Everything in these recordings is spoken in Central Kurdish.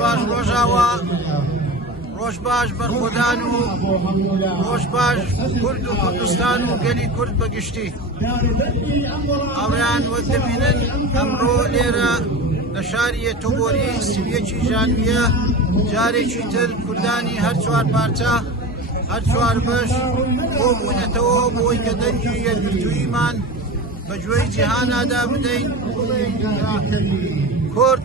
باش ڕۆژاوە ڕۆژ باش بەرخۆدان و ڕۆژ باش کورد و کوردستان و گەلی کورد بەگشتی ئەویان وەک دەبینن ئەمڕۆ لێرە لە شاری تۆگۆری 31 ژانویە جارێکی تر کوردانی هەر چوار پارچە هەر چوار بەش بۆ بوونەتەوە بۆی کە دەنگی یەکگرتوویمان بە گوێی جیهانادا بدەین کورد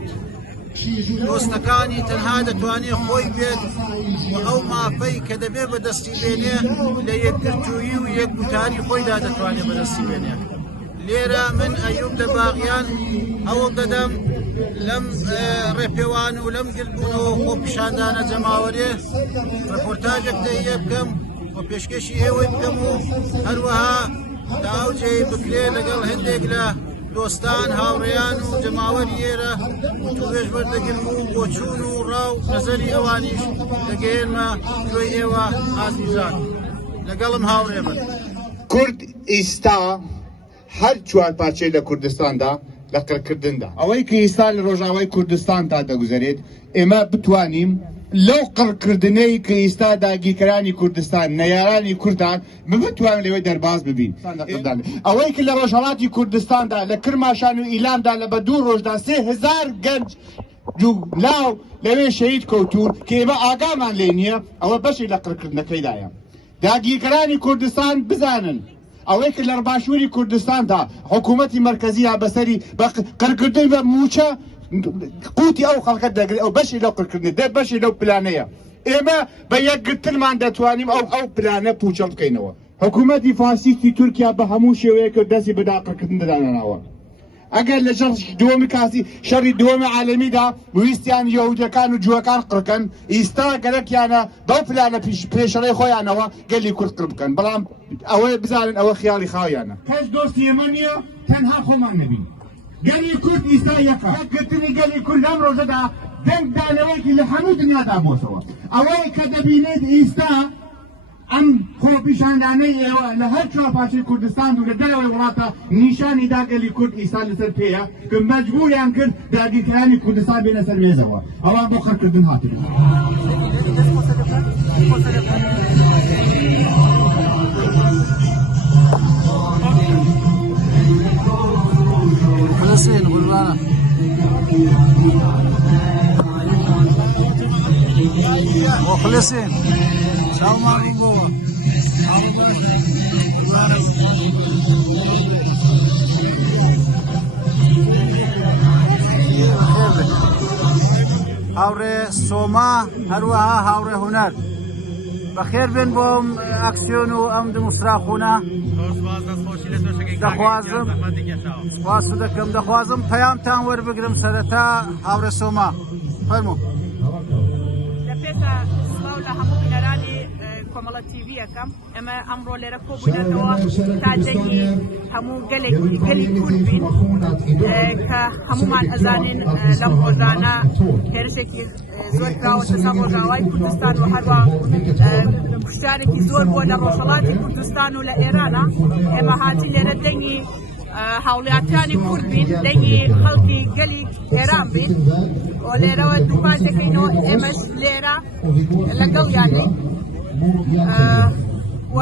دۆستەکانی تەنها دەتوانێت خۆی بێت و ئەو مافەی کە دەبێ بەدەستی بێنێ لە یەکگرتووی و یەکگوتاری خۆیدا دەتوانێت بەدەستی بێنێ لێرە من ئەیوب دەباغیان هەوڵ دەدەم لەم ڕێپێوان و لەم گرتبوونەوە خۆ پیشاندانە جەماوەرێ ڕپۆرتاژێک دەیە بکەم و پێشکەشی ئێوەی بکەم و هەروەها داوجێ بکرێ لەگەڵ هەندێک لە دۆستان هاوڕێیان و جەماوەری ئێرە توێژ وەردەگرم و بۆچوون و ڕاو نەزەری ئەوانیش دەگەێنمە دوێی ئێوە ئازیزان لەگەڵم هاوڕێ بن. کورد ئیستا هەر چوار پارچەی لە کوردستاندا لە قڕکردندا ئەوەی کە ئیستا لە ڕۆژاوای کوردستاندا دەگوزارێت ئێمە بتوانیم لەو قڕکردنەی کە ئیستا داگیرکەرانی کوردستان نەیارانی کوردان بتوانین لەوەی دەرباز ببین ئەوەی کە لە ڕۆژهەڵاتی کوردستاندا لە کرماشان و ئیلامدا لە بە دوو ڕۆژدا 3000 گەنج لاو لەوێ شەهید کەوتون کە ئێمە ئاگامان لێ نییە ئەوە بەشی لە قڕکردنەکەیدایە داگیرکەرانی کوردستان بزانن ئەوەی کە لە باشووری کوردستاندا حکوومەتی مەرکەزیە بەسەری قڕکردن بە موچە قوتی ئەو خەڵکە دەگرێت ئەو بەشی لەو قڕکردن دە بەشی لەو پلانەیە ئێمە بە یەکگرتنمان دەتوانیم ئەو پلانە پوچە بکەینەوە حکوومەتی فاسیستی تورکیا بە هەموو شێوەیەکە دەستی بەدا قڕکردن دەدانەوە ئەگەر لە دووەمی کاسی شەڕی دووەمی عالەمیدا ویستیان یەهودیەکان و جووەکان قڕکەن ئیستا گەلێکیانە بەو پلانە پێشەڕەی خۆیانەوە گەلی کورد قڕ بکەن بەڵام ئەوەی بزانن ئەوە خیاڵی خاویانە کەس دۆستی ئێمە نییە تەنها خۆمان نەبین گەلی کورد ئیستا یەکە یەکگرتنی گەلی کورد لەم ڕۆژەدا دەنگ دانەوەیەکی لە هەموو دنیادا بۆسەوە ئەوەی کە دەبینێت ئیستا ئەم خۆپیشاندانەی ئێوە لە هەر چوار پارچەی کوردستان و لە دەرەوەی وڵاتە نیشانی داگەلی کورد ئیستا لەسەر پێیە کە مەجبوریان کرد داگیرکەرانی کوردستان بێنە سەر مێزەوە ئەوان بۆ خەرکردن هاتن. خلصين غلبانة وخلصين سلام عليكم هاوري سوما هروها هاوري هنر بخير بن بوم اكسيون و ام دموستراخونا دەخوازم سپاس دەکەم دەخوازم پەیامتان وەربگرم سەرەتا هاورە سۆما فەرموو لە پێکە سڵاو لە هەموو بینەرانی کۆمەڵە تیڤیەکەم ئەمە ئەمڕۆ لێرە کۆبوونەتەوە تا دەنگی هەموو گەلی کورد بین کە هەمومان ئەزانین لەم ڕۆژانە هێرشێکی زۆر کراوەتە سەر ڕۆژاوای کوردستان و هەروە کوشتارێکی زۆر بووە لە ڕۆژهەڵاتی کوردستان و لە ئێرانە ئێمە هاتی لێرە دەنگی هاوڵاتیانی کورد بین دەنگی خەڵکی گەلی ئێران بین و لێرەوە دووپات دەکەینەوە ئێمەش لێرە لەگەڵ یانەی و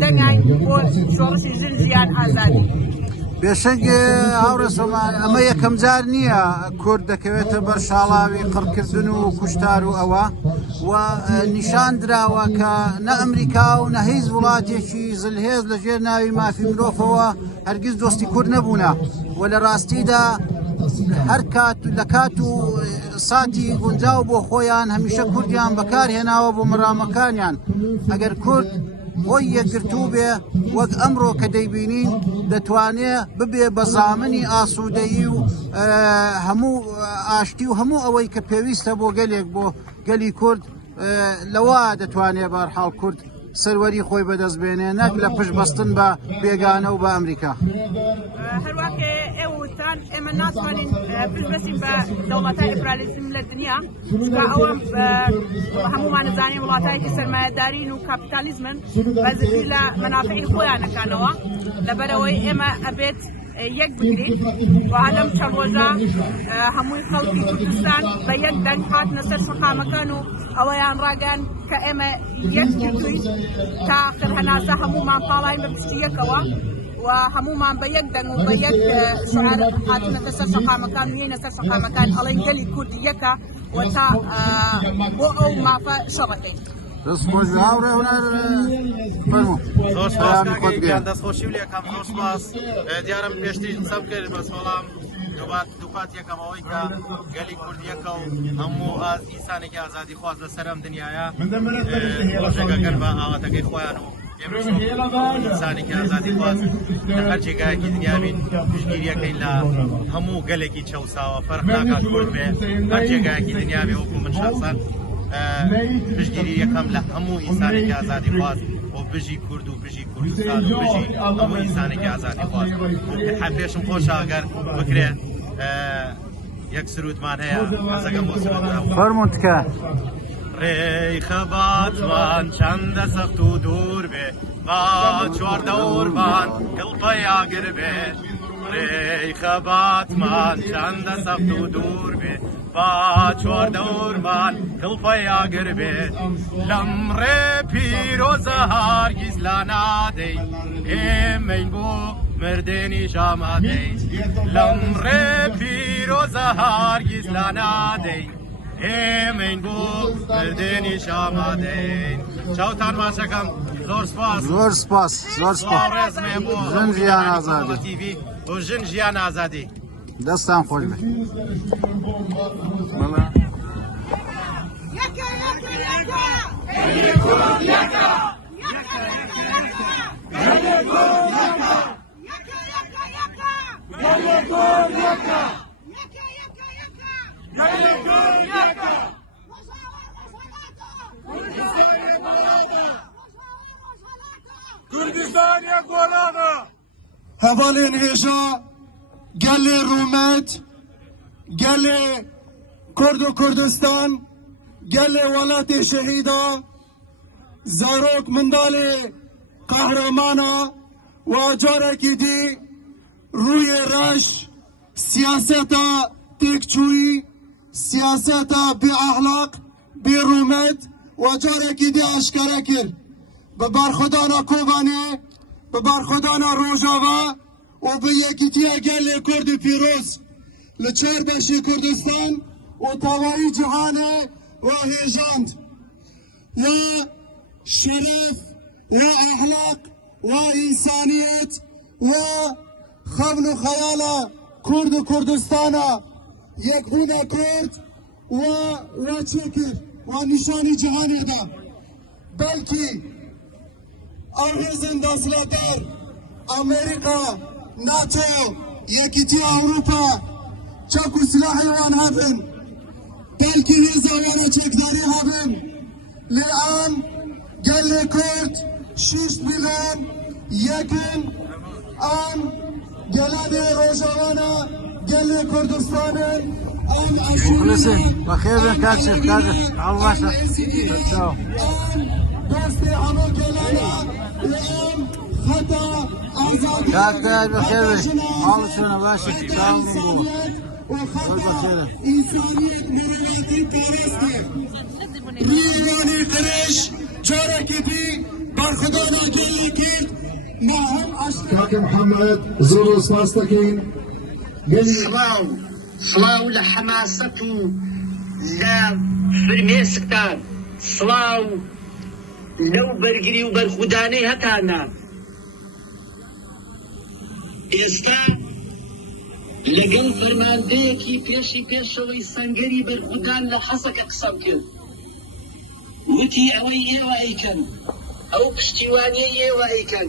دەنگای بۆ شۆڕشی ژن ژیان ئازادی بێشەنگ هاورە سۆمان ئەمە یەکەم جار نییە کورد دەکەوێتە بەر شاڵاوی قڕکردن و کوشتار و ئەوە و نیشان دراوە کە نە ئەمریکا و نە هیچ وڵاتێکی زلهێز لە ژێر ناوی مافی مرۆڤەوە هەرگیز دۆستی کورد نەبوونە و لە ڕاستیدا هەر لە کات و ساتی گونجاو بۆ خۆیان هەمیشە کوردیان بەکارهێناوە بۆ مەرامەکانیان ئەگەر کورد خۆی یەکگرتوو بێ وەک ئەمڕۆ کە دەیبینین دەتوانێت ببێ بە زامنی ئاسوودەیی و هەموو ئاشتی و هەموو ئەوەی کە پێویستە بۆ گەلێک بۆ گەلی کورد لەوە دەتوانێت بەرحاڵ کورد سەروەری خۆی بەدەست بێنێ نەک لە پشت بەستن بە بێگانە و بە ئەمریکا. هەروەکە ئێوەتان ئێمە ناتوانین پشت بەستین بە دەوڵەتای ئیمپریالیزم لە دنیا چونکە ئەوە هەمومان دەزانین وڵاتایەکی سەرمایەدارین و کاپیتالیزمن بەزگی لە مەنافعی خۆیانەکانەوە لەبەرەوەی ئێمە ئەبێت یەک بگرین و لەم چەند ڕۆژە هەمووی خەڵکی کوردستان بە یەک دەنگ هاتنە سەر شوقامەکان و ئەوەیان ڕاگەن کە ئێمە یەکی توین تا آخر هەناسە هەموومان پاڵاین بە پشتی یەکەوە و هەموومان بە یەک دەنگ و بە یەک شعار هاتنەتە سەر شوقامەکان و یەینە سەر شوقامەکان ئەڵێن گەلی کوردی یەکە و تا بۆ ئەو مافە شەڕەکەین. دەست خۆش هاوڕێ هونەر فەرموو. زۆر سپاس دەستخۆشی لێ یەکەم زۆر سپاس دیارم پێشتر سەم کرد بە سۆڵام دووپات یەکەمەوەی کە گەلی کوردیەکە و هەموو ئینسانێکی ئازادی خواست لە سەرم دنیاە ڕۆژێکەکەن بە ئاواتەکەی خۆیان و ئینسانێکی ئازادی خواست لە هەر جێگایەکی دنیابین پشتگیریەکەین لە هەموو گەلێکی چەوساوە فەرق ناکات کورد بێ هەر جێگایەکی دنیابێ وەکو من شخصەن پشتگیری یەکەم لە هەموو ئینسانێکی ئازادی خواست بۆ بژی کورد و بژی کوردستان و بژی هەموو ئینسانێکی ئازادی خواست. پێشم خۆشە ئەگەر بکرێ یەک سرودمان هەیە ئەزەکەم بۆ سروددا فەرموو تکە. ڕێی خەباتمان چەندە سەخت و دوور بێ با چواردە ئۆرمان گڵپەیاگر بێ ڕێی خەباتمان چەندە سەخت و دوور بێ با چواردە ئۆرمان گڵپەیاگر بێ لەم ڕێ پیرۆزە هەرگیز لا نادەی ئێمەین بۆ مردێنی ژامادەی لەم ڕێ پیرۆزە هەرگیز لا نادەی ئێمەین بۆ مردێنی ژامادەین. چاوتان باشەکەم زۆر سپاس زۆر سپاس زۆر سپاس. ڕێزمێ بۆ ژن ژیان ئازادی تیڤ بۆ ژن ژیان ئازادی. دەستان خۆش بێ. كردستان يا كولانا هذالين هيجا قال لي رومات قال لي كرد كردستان قال لي ولاتي شهيدة زاروك من دالي قهرمانا واجارك دي روي راش سياستا تكشوي سياستا بأخلاق برومات واجارك دي اشكركر ببرخدانا کوبانه ببرخدانا روجاوا و به یکیتیا گل کرد پیروز لچردشی کردستان و توایی جهانه و هیجاند یا شرف یا اخلاق و انسانیت و خبل و خیال کرد و کردستانا یک بوده کرد و چکر و نشانی جهانه دا بلکه Arhezin daslatlar Amerika, NATO, yekiti Avrupa çaku silahı van habin belki ne zamana çekleri habin lian gelle Kürt 6 milyon yakın an gelani Rojavana gelle Kürdistan'ın an مخلصين بخير بن كاتشف كاتشف الله تشاو دوستي همه gelana Kağıtlar bakıyor. Al şunu başı. Tamam bu. Al bakıyor. İnsaniyet mürüvveti parastır. Riyani kırış, çaraketi, barkıdana gellikit, mahum aşkı. Kaki Muhammed, Zulu Spastakin. سڵاو لە حەماسەت و لە فرمێسکتان سڵاو لەو بەرگری و بەرخودانەی هەتانە ئێستا لەگەڵ فەرماندەیەکی پێشی پێشەوەی سەنگەری بەرخودان لە حەسەکە قسەم کرد وتی ئەوەی ئێوە ئەیکەن ئەو پشتیوانیە ئێوە ئەیکەن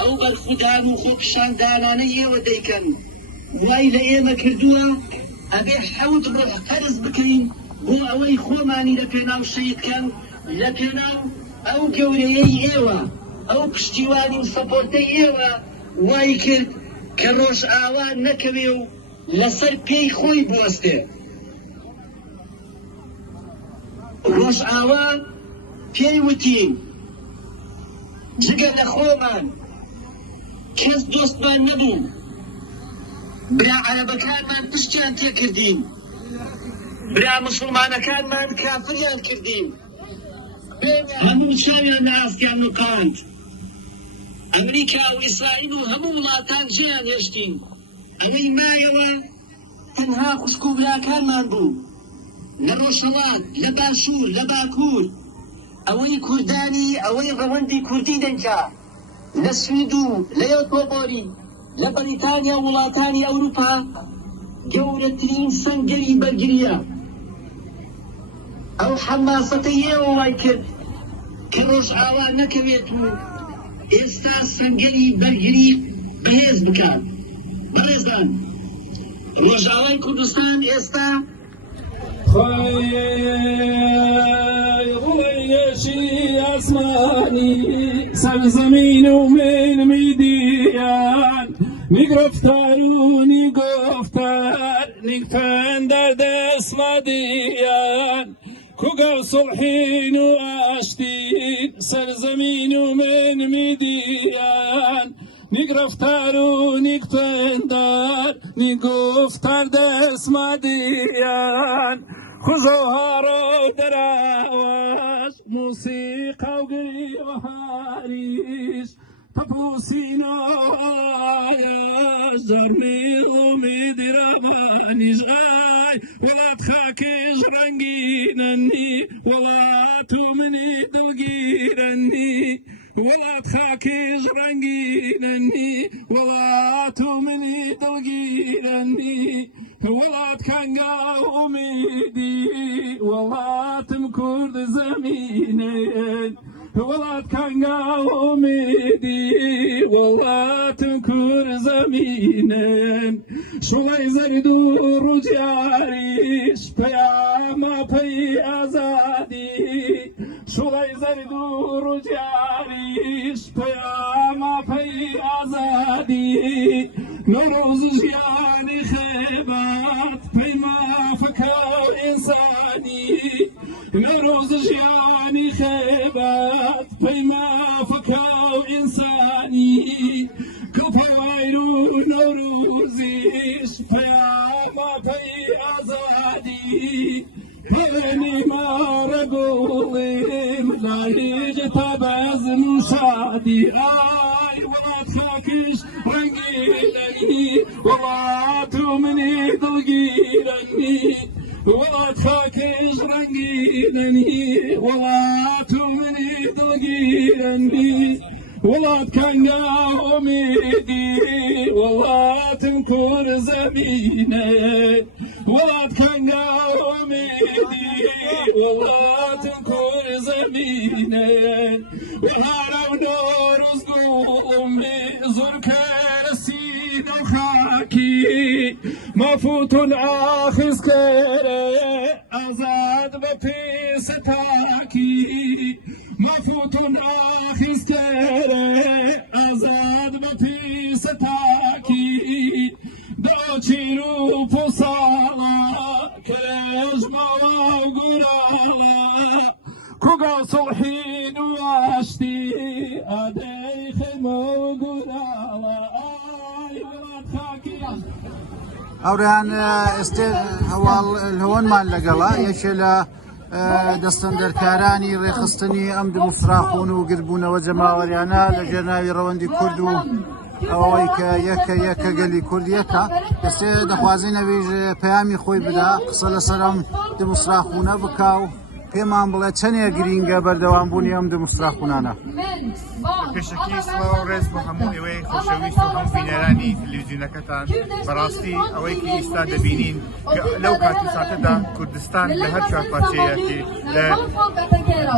ئەو بەرخودان و خۆپیشاندانانە ئێوە دەیکەن وای لە ئێمە کردووە ئەبێ حەوت ڕۆژ قەرز بکەین بۆ ئەوەی خۆمانی لە پێناو شەیدکەن لە پێناو ئەو گەورەیەی ئێوە ئەو پشتیوانی و سەپۆرتەی ئێوە وای کرد کە ڕۆژ ئاوا نەکەوێ و لەسەر پێی خۆی بوەستێ ڕۆژ ئاوا پێی وتین جگە لە خۆمان کەس دۆستمان نەبوو برا عەرەبەکانمان پشتیان تێکردین، برا موسڵمانەکانمان کافریان کردین، هەموو چاویان لە ئاستیان نوقاند. ئەمریکا و ئیسرائیل و هەموو وڵاتان جێیان هێشتین. ئەوەی مایەوە تەنها خوشک و براکانمان بوو، لە ڕۆژهەڵات، لە باشوور، لە باکوور. ئەوەی کوردانی، ئەوەی ڕەوەندی کوردی دەنجا لە سوید و لە یۆتۆبۆری، لە بەریتانیا و وڵاتانی ئەوروپا گەورەترین سەنگەری بەرگریە. ئەو حەماسەتەیەوە وای کرد کە ڕۆژئاوا نەکەوێت و ئێستا سەنگەری بەرگری بەهێز بکات. بەڕێزان، ڕۆژئاوای کوردستان ئێستا ڕوڵەیەشی ئاسمانی سەرزەمین و من میدیان نیگرفتار و نیگفتار نیگپەندەر دەسمەدیان کوگە سڵحین و ئاشتین سەرزەمین و من میدیان نیگرفتار و نیگپەندەر نیگفتار دەسمەدیان خوزوهارو دراوش موسیقى و گریوهاریش تپوسینو آیاش زرمیلومی درامانیش غای ولات خاکیش رنگیننی ولاتو منی دلگیرنی ولات خاکیش رنگیننی ولاتو منی دلگیرنی ولات كانغا أميدي ولاتم كرد زمينين ولات كانغا أميدي ولاتم كرد زمينين شولاي زردو رجاريش بياما بي أزادي شولاي زردو رجاريش بياما بي أزادي نوروز جياني خيبات بيما فكر إنساني نوروز جياني خيبات بيما فكر إنساني كفايرو نوروزيش بياما بي أزادي بيني ما رقوليم لا يجتبز نشادي آي ولات خاكش رنقيلني ولاتو مني دلقيرني ولات خاكش رنقيلني ولاتو مني دلقيرني ولات كانغا أميدي ولات مكور زمينين ولات كانغا أميدي ولات مكور زمينين وهارو نورز قومي زور كرسين وخاكي مفوت آخذ كري أزاد بفيستاكي مفوت آخذ كري أزاد بفيستاكي دوچيرو فصالا كريج مولا وقرالا كوغا صلحين واشتي أديخ موقرالا آي ولاد خاكي ئەوریان ئێستا هەواڵ هەوانمان لەگەڵا یەکێ لە دەستەندەرکارانی ڕێخستنی ئەم دموستراخۆن و گربوونەوە جەماوەریانە لە ژێرناوی ڕەوەندی کورد و ئەوەی کە یەکە گەلی کوردیەکە ئێستا دەخوازینەویژ پەیامی خۆی بدا قسە لەسەر ئەم دموستراخۆنە بکا و پێمان بڵێ چەندێ گرینگە بەردەوامبوونی ئەم دموستراخۆنانە. پێشەکی سڵاو و ڕێز بۆ هەموو ئێوەی خۆشەویست و هەموو بینەرانی تەلەڤیزیۆنەکەتان بەڕاستی ئەوەی کە ئێستا دەبینین کە لەو کات و ساتەدا کوردستان لە هەر چوارپارچەیەکی لە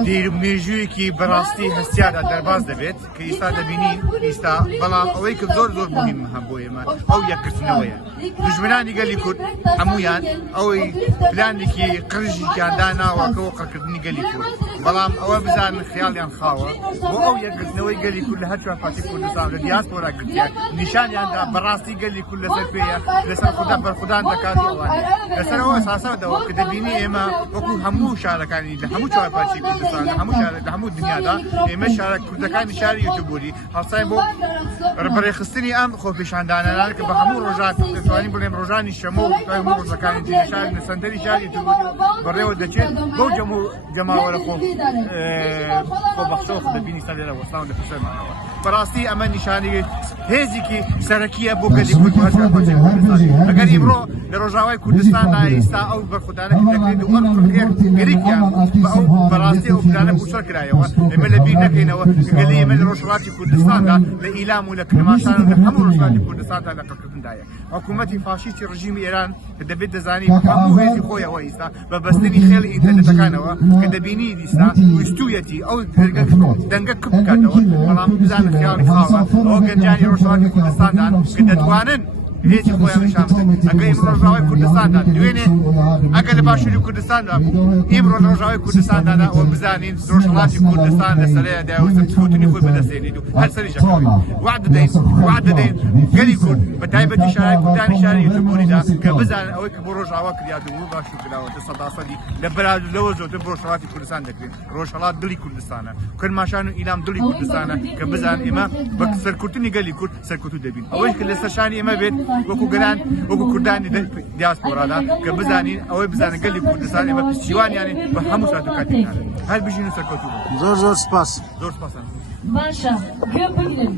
دیرمێژوویەکی بەڕاستی هەستیادا دەرباز دەبێت کە ئێستا دەبینین ئێستا بەڵام ئەوەی کە زۆر مهم هەم بۆ ئێمە ئەو یەکگرتنەوەیە. دوژمنانی گەلی کورد هەمویان ئەوەی پلانێکی قرژێکیان داناوە کە وەقەکردنی گەلی کورد، بەڵام ئەوە بزانن خەیاڵیان خاوە بۆ ئەو یەکگرتنەوەی گەلی کورد لە هەر چوارپارچەی کوردستان لە دیاسپۆرا گرتیان نیشانیاندا بەڕاستی گەلی کورد لەسەر پێیە، لەسەر خوددا بەرخودان دەکات و ئەوانە لەسەرەوە ئەساسەوەدەوە کە دەبینی ئێمە وەکو هەموو شارەکانی لە هەموو چوارپارچەی وڵاتی کوردستان لە هەموو شارە لە هەموو دنیادا ئێمە شارە کوردەکانی شاری یوتیوبوری هەڵساین بۆ ڕێخستنی ئەم خۆپیشاندانانان کە بە هەموو ڕۆژان دەتوانین بڵێم ڕۆژانی شەمە و هەموو ڕۆژەکانی شار لە سەندەری شاری یوتیوبوری بەڕێوە دەچێت بەو جەماوەرە خۆبەخشەوە خودەبینی سەر لێرە وەستان لە پسەرمانەوە بەڕاستی ئەمە نیشانەی هێزێکی سەرەکیە بۆ گەلی کورد و هەرچی پارچەی کوردستان ئەگەر ئیمڕۆ لە ڕۆژاوای کوردستاندا ئێستا ئەو بەرخودانە دەکرێت و گەریکیان ئەو بەڕاستی ئەو پلانە بوسەر کرایەوە ئێمە لە بیر نەکەینەوە گەلی ئێمە لە ڕۆژهەڵاتی کوردستاندا لە ئیلام و لە کرماشان لە هەموو ڕۆژهەڵاتی کوردستاندا لە قەڵکردندایە حکوومەتی فاشیستی ڕژیمی ئێران کە دەبێت دەزانی هەموو هێزی خۆیەوە ئێستا بە بەستنی خێڵی ئینتەرنێتەکانەوە کە دەبینی ئێستا ویستویەتی ئەو دەنگە کپ بکاتەوە بەڵام بزانن خیاڵی خاوە ئەوە گەنجانی ڕۆژهەڵاتی کوردستاندان کە دەتوانن هێزی خۆیان نیشان بدەن ئەگەر ئیمڕۆ ڕۆژاوای کوردستاندا دوێنێ ئەگەر لە باشووری کوردستاندا ئیمڕۆ لە ڕۆژاوای کوردستاندادا ئەوە بزانین ڕۆژهەڵاتی کوردستان لەسەرەیەدا و سەرکەوتنی خۆی بەدەستێنێت و هەر سەریشەکەوێت وعد دەدەین گەلی کورد بە تایبەتی شارای کوردانی شاری یوتیوبوریدا کە بزانن ئەوەی کە بۆ ڕۆژاوا کردیاتبوو باشوور کراوەتە سەداسەدی لە بەراز لەوە زۆرتر بۆ ڕۆژهەڵاتی کوردستان دەکرێت ڕۆژهەڵات دڵی کوردستانە کرماشان و ئیلام دڵی کوردستانە کە بزان ئێمە بە سەرکەوتنی گەلی کورد سەرکەوتوو دەبین ئەوەی کە لەسەر شانی ئێمە بێت وەکو گەران وەکو کوردانی دیاسپۆرادا کە بزانین ئەوەی بزانن گەلی کوردستان ئێمە پشتیوانیانێ بە هەموو سات و کاتێکانە هەر بژین و سەرکەوتوو زۆر سپاس زۆر سپاسان باشە گوێ بگرن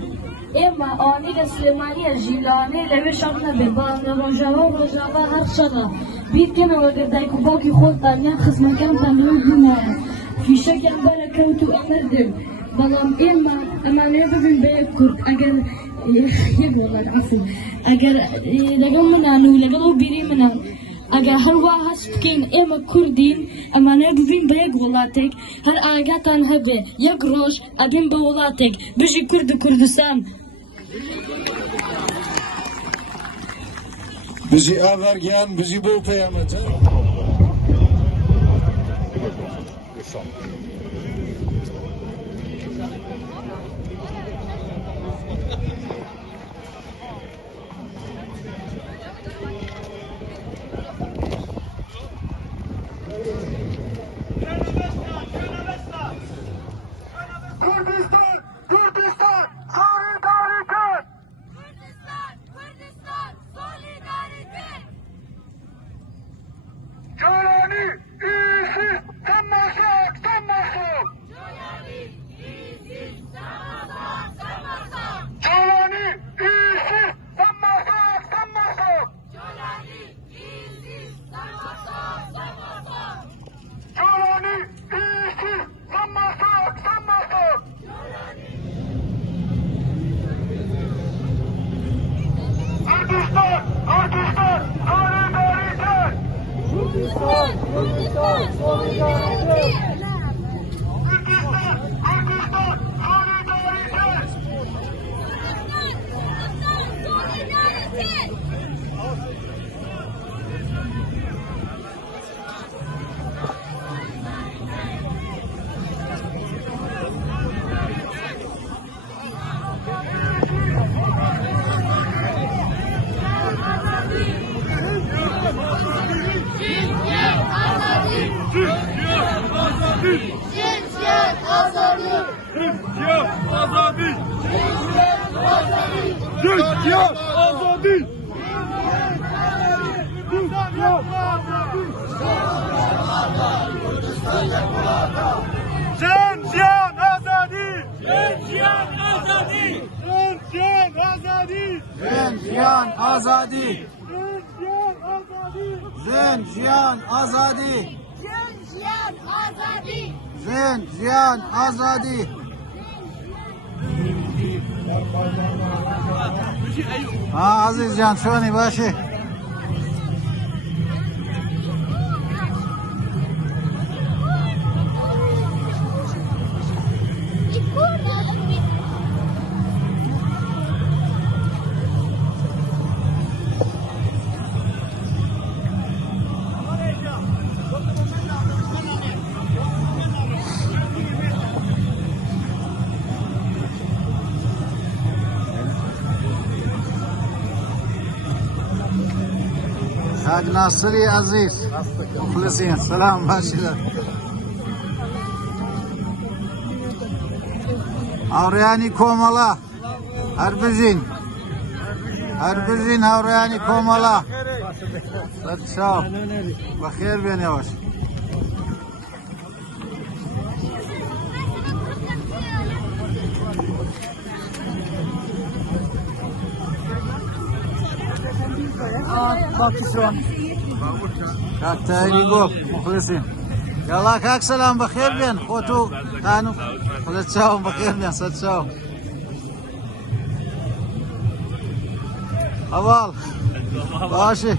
ئێمە ئەوانەی لە سلێمانیە ژیلانەی لەوێ شەڕ نەبێ بەڵام لە ڕۆژاوا هەر شەڕە بیرکەنەوە گەر دایک و باوکی خۆتان یان خزمەکانتان لەوێ بمایە فیشەکیان بەرەکەوت و ئەمەردن بەڵام ئێمە ئەمانەیە ببین بە یەک کورد ئەگەر ئەگەر لەگەڵ منان و لەگەڵ ئەو بیری منان ئەگەر هەروە هەست بکەین ئێمە کوردین ئەمانەیە ببین بە یەک وڵاتێک هەر ئاگاتان هەبێ یەک ڕۆژ ئەبین بە وڵاتێک بژی کورد و کوردستان بژی ئاوارگیان بژی بۆ پەیامەتە عزیز جان شلونی باشی؟ حاج ناصري عزيز مخلصين سلام ماشي هاوڕێیانی کۆمەڵە هەر بژین هاوڕێیانی کۆمەڵە سەرچاو بەخێر بێنێوەش کاک تایری گۆب مخلصین یاڵا کاک سەلام بەخێر بێن خۆت و خانوو خۆلە چاوم بەخێر بێن سەرچاو هەواڵ باشێ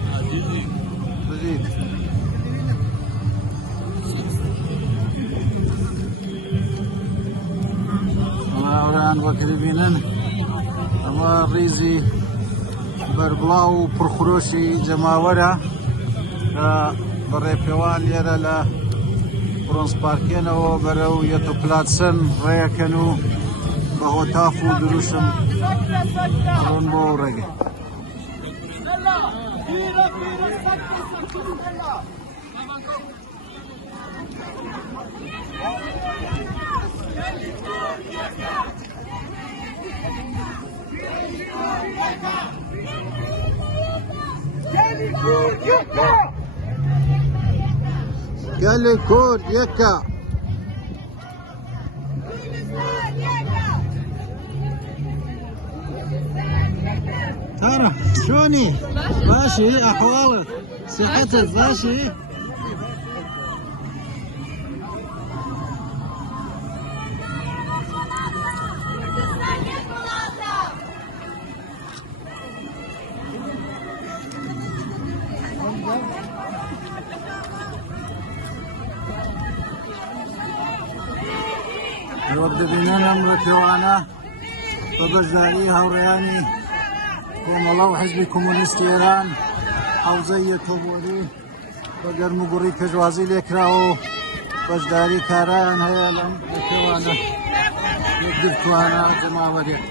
بژیت هاوڕێیان وەکری بینن ئەمە ڕیزی بەربڵاو و پڕخرۆشی جەماوەرە کە بەڕێپێوان لێرە لە برۆنز پارکێنەوە بەرەو یەتۆپلاتسن ڕێیەکەن و بە هۆتاف و دروشم ڕۆن بۆ ڕێگە گەلی کورد یەکە تارە چۆنی باشی ئەحواڵت سیحەتت باشی وەک دەبینن ئەم ڕێکەوانە بە بەشداری هاوڕێیانی کۆمەڵە و حیزبی کۆمۆنیستی ئێران حەوزەی یەکۆبوونی بە گەرم و گوڕی پێشوازی لێکراوە و بەشداری کارایان هەیە لەم ڕێکەوانە یەکگرتوانە جەماوەرێک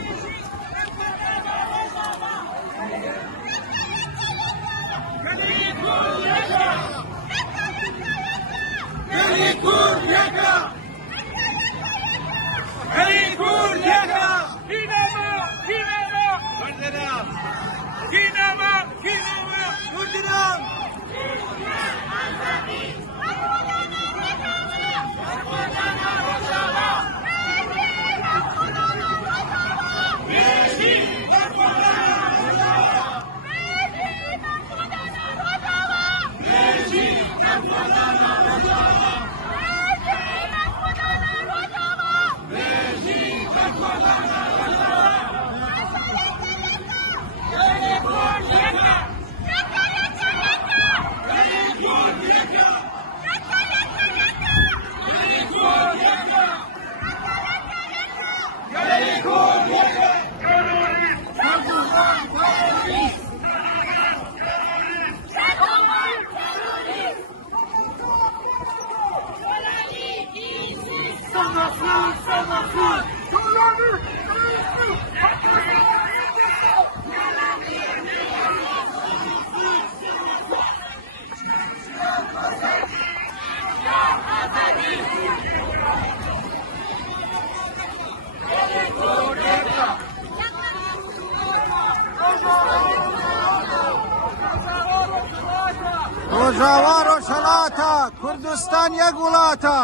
ڕۆژاوا ڕۆژهەڵاتە کوردستان یەک وڵاتە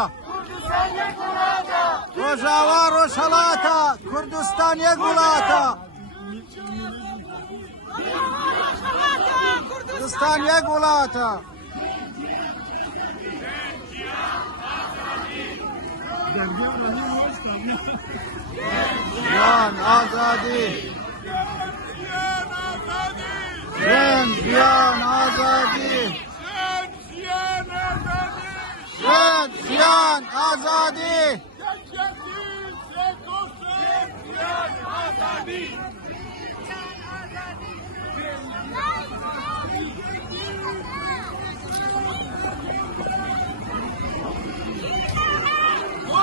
ڕۆژاوا ڕۆژهەڵاتە کوردستان یەک وڵاتە کوردستان یەک وڵاتە ژیان ئازادی ژن ژیان ئازادی ژن ژیان ئازادی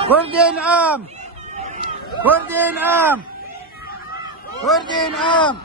كردين عام كردين عام كردين عام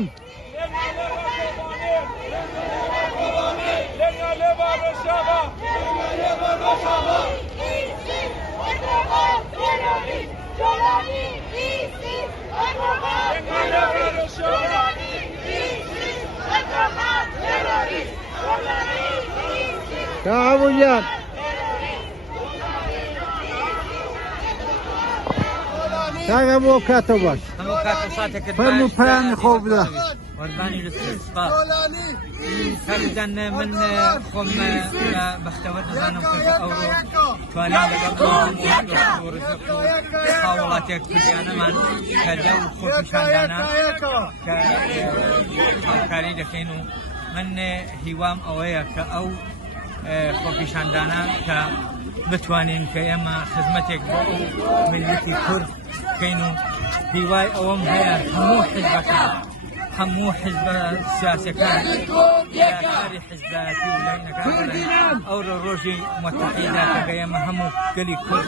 كردم تعالوا جان تعالوا كاتبات فرموا بيان خوب له ورداني للسباق كان من قم بختبر زانم كأورو توالين لقبل حاولات يكتبيانا من كالجو خوب شاندانا كالكاري دكينو من هوام أويا كأو خوب شاندانا كبتوانين كيما خدمتك بأو مليتي كرد كينو هواي أوام هيا همو حزبك همو حزب سياسي كان كاري حزباتي ولينا كان أو روجي متحدة كجيما همو كلي كل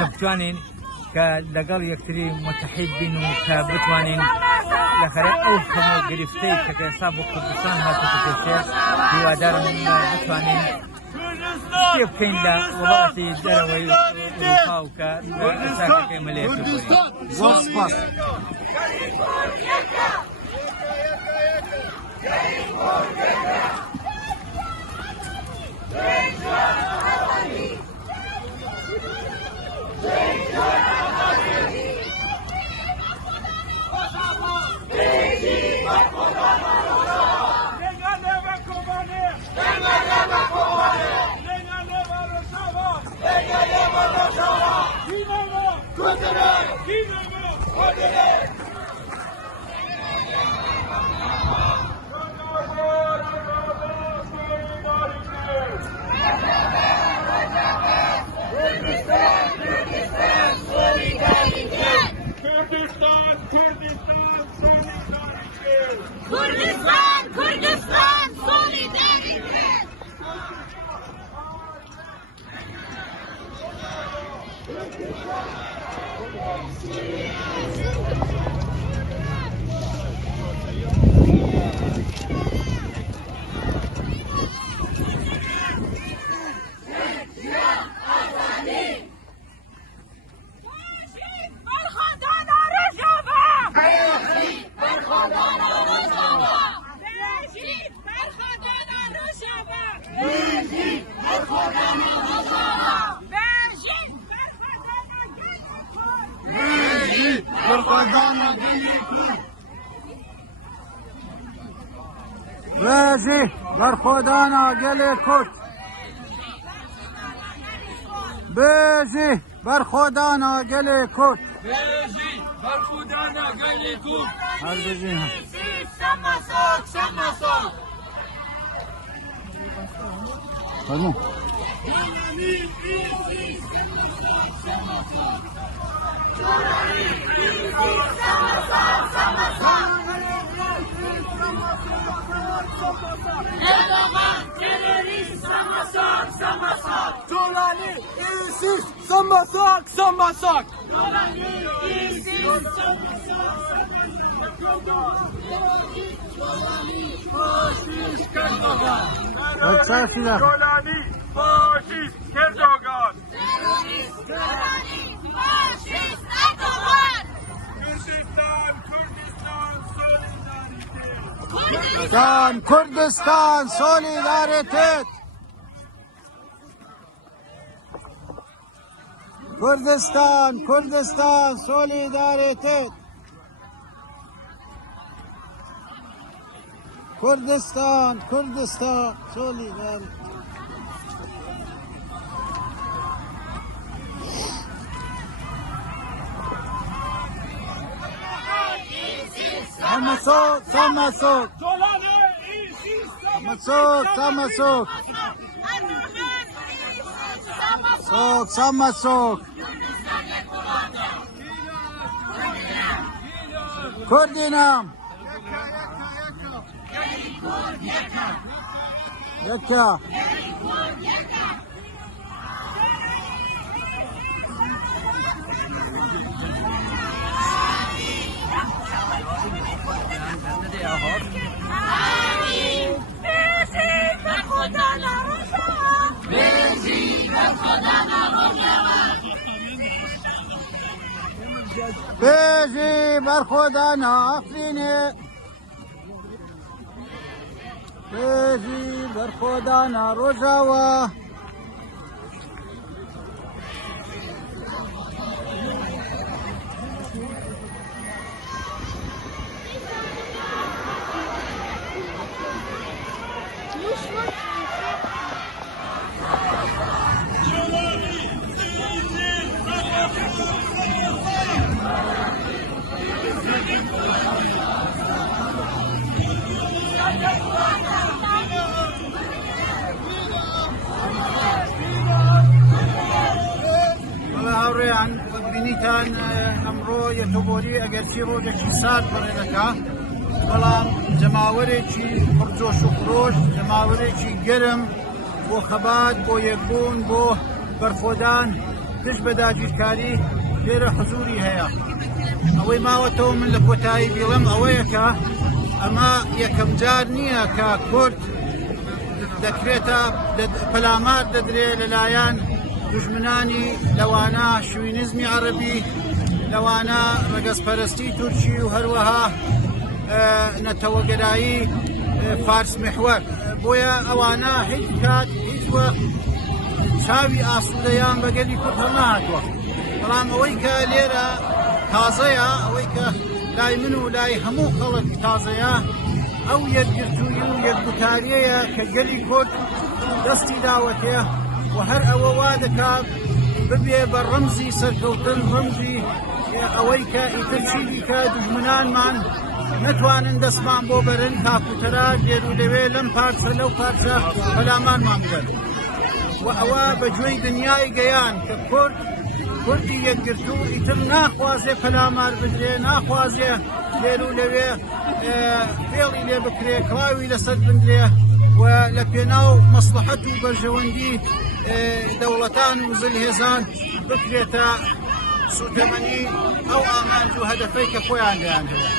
كبتوانين كدقل يكتري متحد بينو كبتوانين لخرا أو همو قريفتي كسابو كردستان هاتو كتير هو دار من بتوانين كيف كين لا وباسي دروي وفاو كأساك كمليك زوسباس Kurdistan, solidarity! راجي برخودانا قلي كوت بيجي برخودانا قلي كوت بيجي برخودانا قلي كوت هل بيجيها سما صوت سما صوت خلو Sambasak! Golani, faşist Erdoğan! Kürdistan solidaritet. Kürdistan solidaritet. Kürdistan solidaritet. Samasok. Samasok. Kurdinam. Yeka. برخودانا افرینه پیجی برخودانا روژاوا هاوڕێیان بینیتان ئەمڕۆ یەتۆبۆری ئەگەرچی ڕۆژێکی سارد بڕێنەکە بەڵام جەماوەرێکی پڕجۆش و خرۆش جەماوەرێکی گەرم بۆ خەبات بۆ یەکبوون بۆ بەرخۆدان پشت بە داگیرکاری لێرە حزوری هەیە ئەوەی ماوەتەوە من لە کۆتایی بیڵم ئەوەیە کە ئەمە یەکەم جار نییە کە کورد دەکرێتە پەلامار دەدرێت لەلایەن دژمنانی لەوانە شوینزمی عەرەبی لەوانە ڕەگەزپەرستی تورکی و هەروەها نەتەوەگەرایی فارس محور بۆیە ئەوانە هیچ کات هیچ وەخت چاوی ئاسوودەیان بەگەلی کورد هەڵنەهاتووە بەڵام ئەوەی کە لێرە تازەیە ئەوەی کە لای من و لای هەموو خەڵک تازەیە ئەو یەکگرتووی و یەکگوتاریەیە کە گەلی کورد دەستی داوەتێ و هەر ئەوە وا دەکات ببێ بە ڕەمزی سەرکەوتن ڕەمزی ئەوەی کە ئیتر چی دیکە دژمنانمان نەتوانن دەستمان بۆ بەرن تاکوتەرا لێر و لەوێ لەم پارچە لەو پارچە پەلامانمان بدەن و ئەوە بەگوێی دنیای گەیان کە کوردی یەکگرتوو ئیتر ناخوازێ پەلامار بدرێ ناخوازێ لێر و لەوێ فێڵی لێ بکرێ کڵاوی لەسەر بندرێ و لە پێناو مەسلحەت و بەرژەوەندی دەوڵەتان و زلهێزان بکرێتە سوتەمەنی ئەو ئامانج و هەدەفەی کە خۆیان لێیان هەیە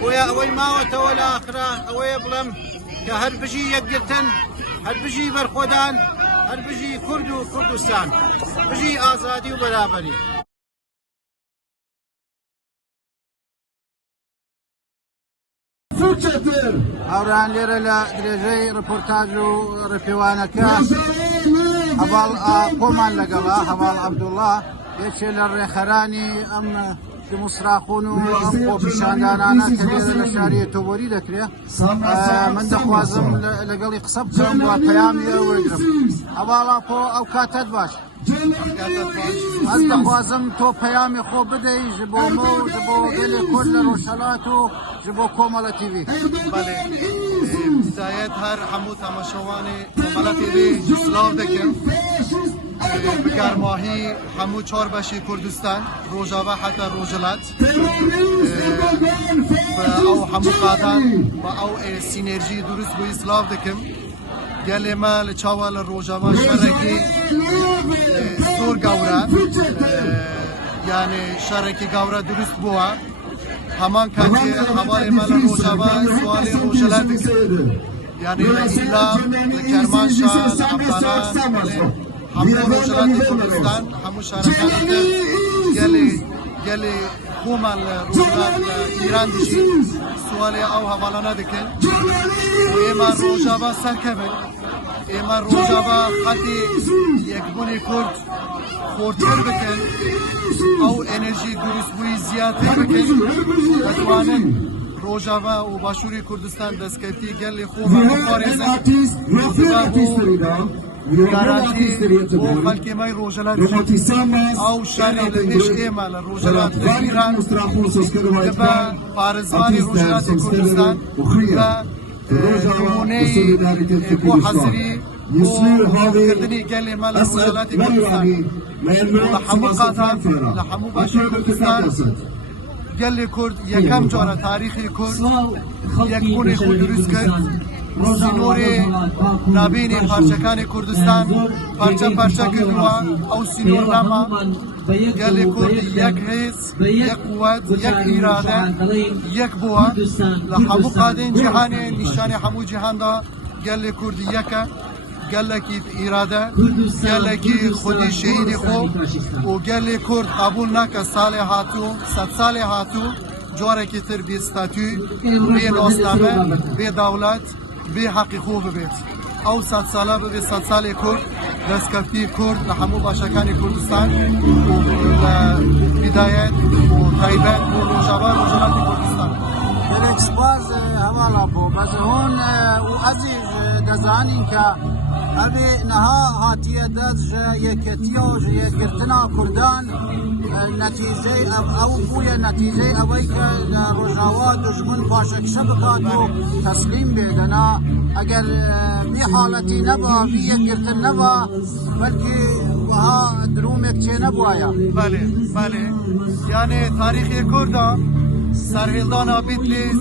بۆیە ئەوەی ماوەتەوە لە ئاخرا ئەوەیە بڵێم کە هەر بژی یەکگرتن هەر بژی بەرخۆدان هەر بژی کورد و کوردستان بژی ئازادی و بەرابەری هاوڕان لێرە لە درێژەی ڕپۆرتاژ و ڕێپێوانەکە هەواڵ کۆمان لەگەڵا هەواڵ عەبدوڵڵا یەکێ لە ڕێخەرانی ئەم مسراخون و ئەم خۆپیشاندانانە کە لێرە لە شاری تۆبۆری دەکرێت من دەخوازم لەگەڵی قسە بکەم و پەیامی وەرگرم هەواڵا پۆ ئەو کاتت باش ئەس دەخوازم تۆ پەیامی خۆ بدەی ji بۆ مە و ji بۆ گەلێ کورد لە ڕۆژهەڵات و ji بۆ کۆمەڵە تیڤی بدايات هر هەموو تەماشەوانی کۆمەڵە تیڤی سلااو دەکەم بگەرماهی هەموو چوار بەشی کوردستان ڕۆژاوا حتا ڕۆژهەڵات ئەو هەموو قادان بە ئەو سینێرژی دروست بووی سلااو دەکەم گەلێ مە لە چاوە لە ڕۆژاوا شەڕێکی زۆر گەورە یعنی شەڕێکی گەورە دروست بووە هەمان کاتێ هەواڵی مە لە ڕۆژاوا سوالی ڕۆژهەڵات دەکەم یعنی لە ئیسلام لە کەرمانشا لە ئەفغانان هەموو ڕۆژهەڵاتی کوردستان هەموو شارەکانی تر گەلێ خۆمان لە ڕۆژهەڵات لە ئیران دژین سوالی ئەو هەواڵانە دەکەن و ئێمە ڕۆژاوا سەرکەوێت ئێمە ڕۆژاوا خەتی یەکبوونی کورد خۆرتر بکەن ئەو ئەنەرژی دروستبووی زیاتر بکەن دەتوانن ڕۆژاوا و باشووری کوردستان دەستکەوتی گەلی خۆمان بپارێزن گارانتی بۆ خەڵکی مای ڕۆژهەڵات ئەو شەڕی لە پێش ئێمە لە ڕۆژهەڵات لە ئیران بە پارێزانی ڕۆژهەڵاتی کوردستان بە نمونەی بۆ حەزری بۆکردنی گەلی مە لە ڕۆژهەڵاتی کوردستان لە هەموو قاتان لە هەموو باشووری کوردستان گەلی کورد یەکەم جۆرە تاریخی کورد یەکبوونی خۆی دروست کرد سینۆری نابینی پارچەکانی کوردستان پارچە پارچە کردووە ئەو سینۆر نەما گەلی کورد یەک هێز یەک قووەت یەک ئیرادە یەک بووە لە هەموو قادەی جیهانێ نیشانی هەموو جیهاندا گەلی کورد یەکە گەلێکی ئیرادە گەلێکی خودی شەهیدی خۆ و گەلی کورد قبول ناکە ساڵێ هاتوو سەد ساڵێ هاتوو جارێکی تر بێ ستاتوی بێ ناسنامە بێ داوڵات بێ حەقی خۆ ببێت ئەو 100 ساڵە ببێ 100 ساڵی کورد دەستکەوتی کورد لە هەموو باشەکانی کوردستان لە بدایەت و تایبەت و ڕۆژاوا ڕۆژهەڵاتی کوردستان gelek spas hevala bo baz hon û ezî dezanîn ke evê niha hatiye dest ji yeketiya ji yekgirtina Kurdan netîcey ew bûye netîcey evey ke li Rojava dijmin paşekişe bikat û teslîm bêdena eger vî haletî neba vî yekgirtin neba belkî wiha dirûmek çê nebûye. Belê belê yani tarîxê Kurdan سرهلدانا بیتلیس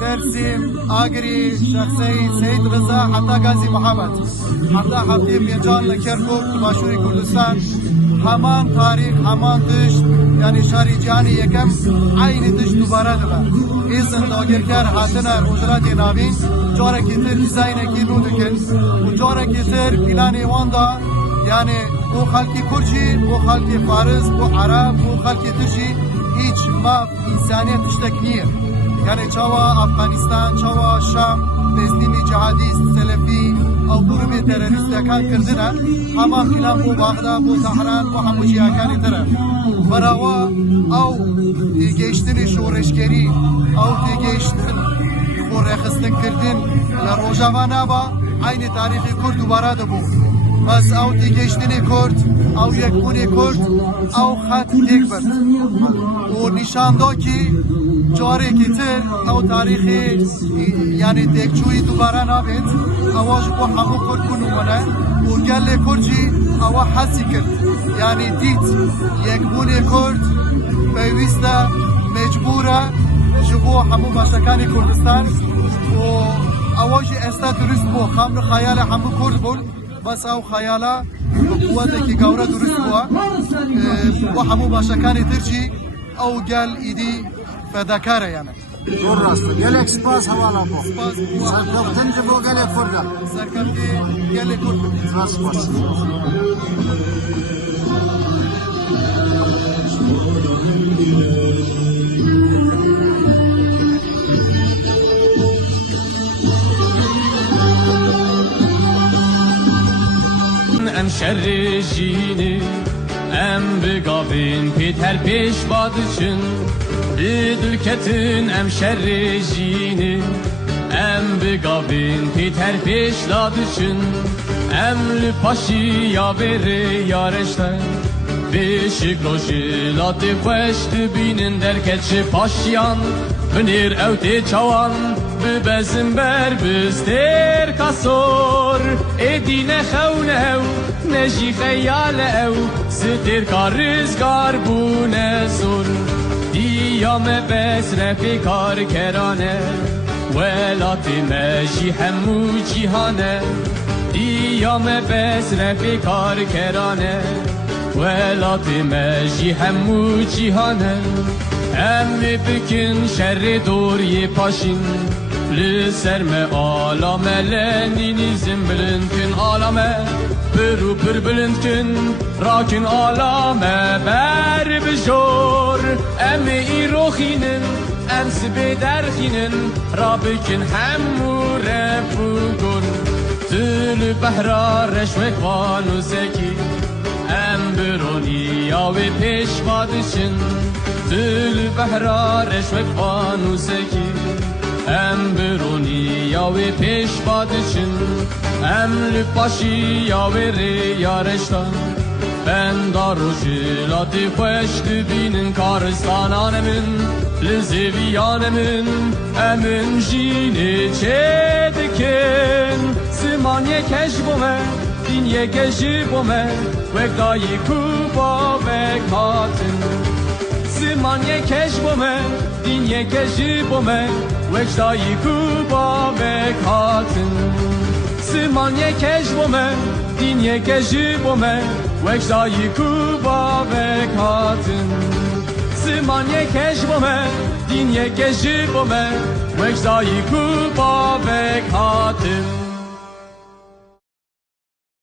درسیم آگری شخصی سید رضا حتی غازی محمد حتی حتی پیجان لکرکوک باشوری کردستان همان تاریخ همان دشت یعنی شهری جهانی یکم عین دشت دوباره دبه ایزن داگرکر حتنا روجرات نابین جارکی تر دیزاینکی نو دکن و جارکی تر پیلانی واندا yani bu halki Kürtçi, bu halki Fariz, bu Arap, bu halki Türkçi hiç maf insaniyet iştek niye. Yani çava Afganistan, çava Şam, teslimi cihadist, selefi, ev grubi terörist yakan kırdına hamam filan bu Bağda, bu Tahran, bu hamu cihakani tere. Barava ev geçtini şoreşkeri, ev geçtin xorexistin kirdin la Rojava naba aynı tarihi Kürt dubara da bu. بس او تیگشتنی کرد او یکبونی کرد او خط تیک برد و نشان دا که جاره که تر او تاریخی یعنی تیکچوی دوباره نابید اواج با همو کرد کنو منه و گل کردی او حسی کرد یعنی دید یکبونی کرد پیوسته مجبوره جبو همو باشکان کردستان و اواج استا درست بو خمر خیال همو کرد بود بس او خیالا قوته که گوره درست بوا و همو باشکانی ترچی او گل ایدی فداکاره یعنی درست gelek spas hevala bo serkeftin ji bo gelek Kurda serkefti gelek Kurda spas ام شرجینی ام بگابین پیتر پیش بادشن بدلکتن ام شرجینی ام بگابین پیتر پیش دادشن ام لپاشی یا بره یارشتن بیشک روشیلات خوشت بینن در کچ پاشیان بنیر اوتی چوان ببزن بر بستر کاسور ادینه خونه او نجی خیال او ستر کارزگار بونه زور دیام بس رفی کار کرانه ولاتی مجی همو جیهانه دیام بس رفی کار کرانه ولاتی مجی همو جیهانه امی بکن شر دوری پاشین لسرمه آلامه لنینیزم بلندکن آلامه برو پر بلندکن راکن آلامه بر بجور امی ای روخینن امس بدرخینن را بکن همو رفوگون تل بحرا رشوک وانو سکی ام برونی یاوی پیش بادشن تل بحرا رشوک وانو سکی ام برونی یاوی پیش بادشن ام لپاشی یاوی ری یارشتان بندار و جلاتی خوشت بینن کارستانان من لزویان من امن جینی چه دکن زمان یکش بومه دین یکشی بومه وک دایی کوبا وک هاتن زمان یکش بومه دین یکشی بومه وکشتایی کوبا وک هاتن زمان یکش بومه دین یکشی بومه وکشتایی کوبا وک هاتن زمان یکش بومه دین یکشی بومه وکشتایی کوبا وک هاتن